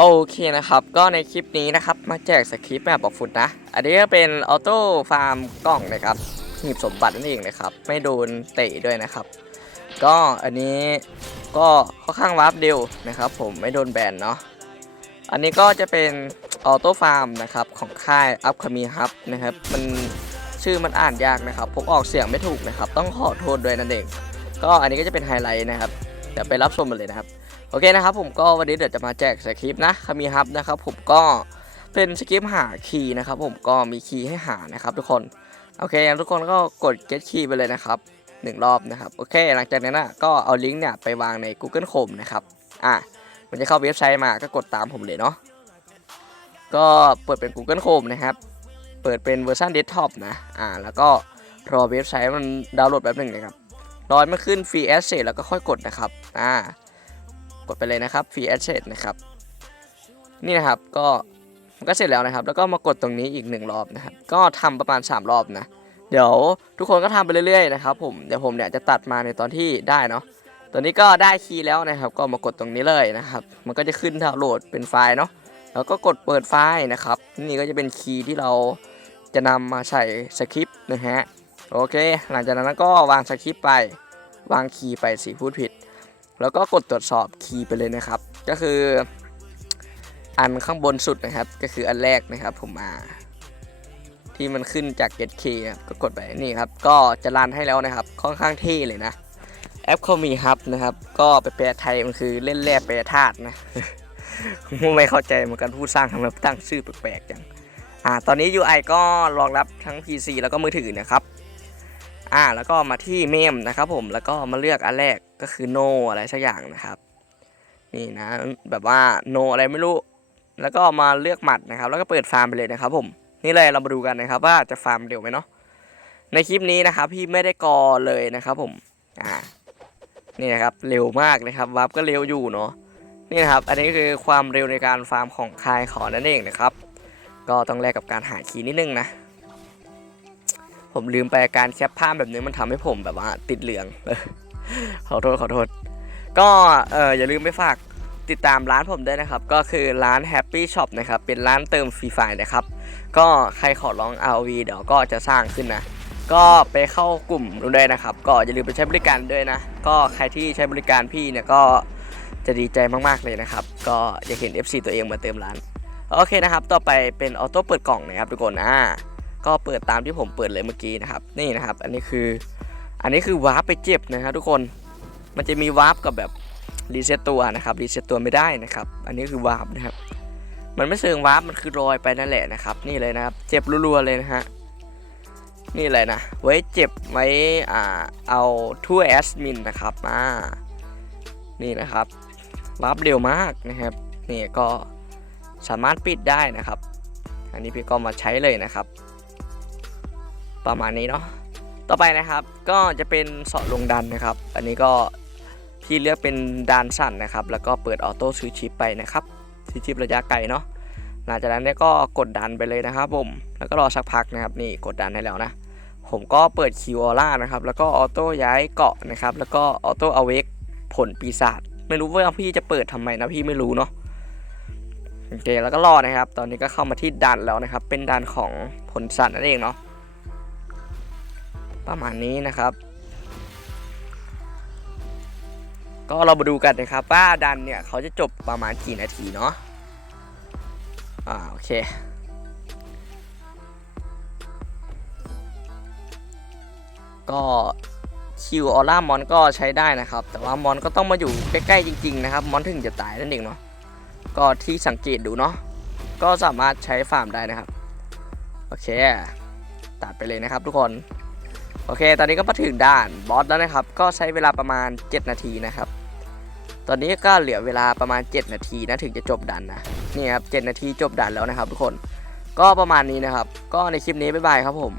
โอเคนะครับ ก็ในคลิปนี้นะครับ มาแจกสคริปต์แบบบอกฟุตนะ อันนี้ก็เป็นออโต้ฟาร์มกล่องนะครับหีบสมบัตินั่นเองนะครับ ไม่โดนเตะด้วยนะครับ ก็อันนี้ก็ค่อนข้างวาร์ปเร็วนะครับ ผมไม่โดนแบนเนาะ อันนี้ก็จะเป็นออโต้ฟาร์มนะครับของค่ายอัพคามีฮับนะครับ มันชื่อมันอ่านยากนะครับ ผมออกเสียงไม่ถูกนะครับ ต้องขอโทษด้วยนั่นเอง ก็อันนี้ก็จะเป็นไฮไลท์นะครับ เดี๋ยวไปรับชมกันเลยนะครับ โอเคนะครับผมก็วันนี้เดี๋ยวจะมาแจกสคริปต์นะคามีฮับนะครับผมก็เป็นสคริปต์หาคีย์นะครับผมก็มีคีย์ให้หานะครับทุกคนโอเคทุกคนก็กด get key ไปเลยนะครับหนึ่งรอบนะครับโอเค หลังจากนั้นนะก็เอาลิงก์เนี่ยไปวางใน Google Chrome นะครับอะมันจะเข้าเว็บไซต์มาก็กดตามผมเลยเนาะก็เปิดเป็น Google Chrome นะครับ เปิดเป็นเวอร์ชันเดสก์ท็อปนะอ่าแล้วก็รอเว็บไซต์มันดาวน์โหลดแป๊บหนึ่งนะครับรอให้มันขึ้นฟรีแอสเซทแล้วก็ค่อยกดนะครับอ่า กดไปเลยนะครับ free asset นะครับ นี่นะครับก็มันก็เสร็จแล้วนะครับ แล้วก็มากดตรงนี้อีกหนึ่งรอบนะครับ ก็ทำประมาณ 3 รอบนะ เดี๋ยวทุกคนก็ทำไปเรื่อยๆนะครับผมเดี๋ยวผมเนี่ยจะตัดมาในตอนที่ได้เนาะตอนนี้ก็ได้คีย์แล้วนะครับ ก็มากดตรงนี้เลยนะครับ มันก็จะขึ้นดาวน์โหลดเป็นไฟล์เนาะแล้วก็กดเปิดไฟล์นะครับ นี่ก็จะเป็นคีย์ที่เราจะนำมาใส่สคริปต์นะฮะโอเค หลังจากนั้นก็วางสคริปต์ไปวางคีย์ไปสีพูดผิด แล้วก็กดตรวจสอบคีย์ไปเลยนะครับ ก็คืออันข้างบนสุดนะครับ ก็คืออันแรกนะครับผมมา ที่มันขึ้นจาก get key ก็กดไปนี่ครับ ก็จะรันให้แล้วนะครับ ค่อนข้างเท่เลยนะ แอปเขามีฮับนะครับ ก็ไปแปลไทยมันคือเล่นแร่แปลธาตุนะไม่เข้าใจเหมือนกันผู้สร้างทำไมตั้งชื่อแปลกๆจังอ่าตอนนี้ UI ก็รองรับทั้ง PC แล้วก็มือถือนะครับอ่าแล้วก็มาที่เมมนะครับผมแล้วก็มาเลือกอันแรก ก็คือ no อะไรสักอย่างนะครับ นี่นะ แบบว่า no อะไรไม่รู้ แล้วก็มาเลือกหมัดนะครับ แล้วก็เปิดฟาร์มไปเลยนะครับผม นี่เลยเรามาดูกันนะครับ ว่าจะฟาร์มเร็วไหมเนาะ ในคลิปนี้นะครับ พี่ไม่ได้กอเลยนะครับ ผม อ่า นี่นะครับ เร็วมากเลยครับวับก็เร็วอยู่เนาะ นี่นะครับ อันนี้คือความเร็วในการฟาร์มของคายขอนั่นเองนะครับ ก็ต้องแลกกับการหาคีย์นิดนึงนะผมลืมไปการแคปภาพแบบนี้มันทำให้ผมแบบว่าติดเหลือง ขอโทษขอโทษ ก็เอออย่าลืมไปฝากติดตามร้านผมได้นะครับ ก็คือร้าน Happy Shop นะครับ เป็นร้านเติมฟรีไฟนะครับ ก็ใครขอร้อง ROV เดี๋ยวก็จะสร้างขึ้นนะ ก็ไปเข้ากลุ่มด้วยนะครับ ก็อย่าลืมไปใช้บริการด้วยนะ ก็ใครที่ใช้บริการพี่เนี่ยก็จะดีใจมากๆเลยนะครับ ก็อยากเห็น FC ตัวเองมาเติมร้าน โอเคนะครับ ต่อไปเป็นออโต้เปิดกล่องนะครับทุกคนอ่าก็เปิดตามที่ผมเปิดเลยเมื่อกี้นะครับ นี่นะครับ อันนี้คือ อันนี้คือวาร์ปไปเจ็บนะครับทุกคน มันจะมีวาร์ปกับแบบรีเซ็ตตัวนะครับรีเซ็ตตัวไม่ได้นะครับ อันนี้คือวาร์ปนะครับ มันไม่เชิงวาร์ปมันคือรอยไปนั่นแหละนะครับ นี่เลยนะครับ เจ็บรัวๆเลยนะฮะ นี่เลยนะ ไว้เจ็บไว้อ่าเอาทั่วแอสมินนะครับมานี่นะครับวาร์ปเร็วมากนะครับ นี่ก็สามารถปิดได้นะครับ อันนี้พี่ก็มาใช้เลยนะครับ ประมาณนี้เนาะ ต่อไปนะครับก็จะเป็นเสาะลงดันนะครับ อันนี้ก็พี่เลือกเป็นดานสั่นนะครับ แล้วก็เปิดออโต้ซื้อชิปไปนะครับซื้อชิประยะไกลเนาะหลังจากนั้นเนี่ยก็กดดันไปเลยนะครับ ผมแล้วก็รอสักพักนะครับนี่กดดันให้แล้วนะ ผมก็เปิดคิวออร่านะครับแล้วก็ออโต้ย้ายเกาะนะครับแล้วก็ออโต้อเวกผลปีศาจไม่รู้ว่าพี่จะเปิดทำไมนะพี่ไม่รู้เนาะโอเคแล้วก็รอนะครับ ตอนนี้ก็เข้ามาที่ดันแล้วนะครับ เป็นดันของผลสัตว์นั่นเองเนาะ ประมาณนี้นะครับ ก็เรามาดูกันนะครับว่าดันเนี่ยเขาจะจบประมาณกี่นาทีเนาะอ่าโอเคก็คิวออร่ามอนก็ใช้ได้นะครับ แต่ว่ามอนก็ต้องมาอยู่ใกล้ๆจริง ๆ นะครับ มอนถึงจะตายนั่นเองเนาะก็ที่สังเกตดูเนาะก็สามารถใช้ฟาร์มได้นะครับ โอเค ตัดไปเลยนะครับทุกคน โอเค ตอนนี้ก็มาถึงด่านบอสแล้วนะครับ ก็ใช้เวลาประมาณ 7 นาทีนะครับ ตอนนี้ก็เหลือเวลาประมาณ 7 นาทีนะถึงจะจบดันนะนี่ครับ7นาทีจบดันแล้วนะครับ ทุกคน ก็ประมาณนี้นะครับ ก็ในคลิปนี้บ๊ายบายครับผม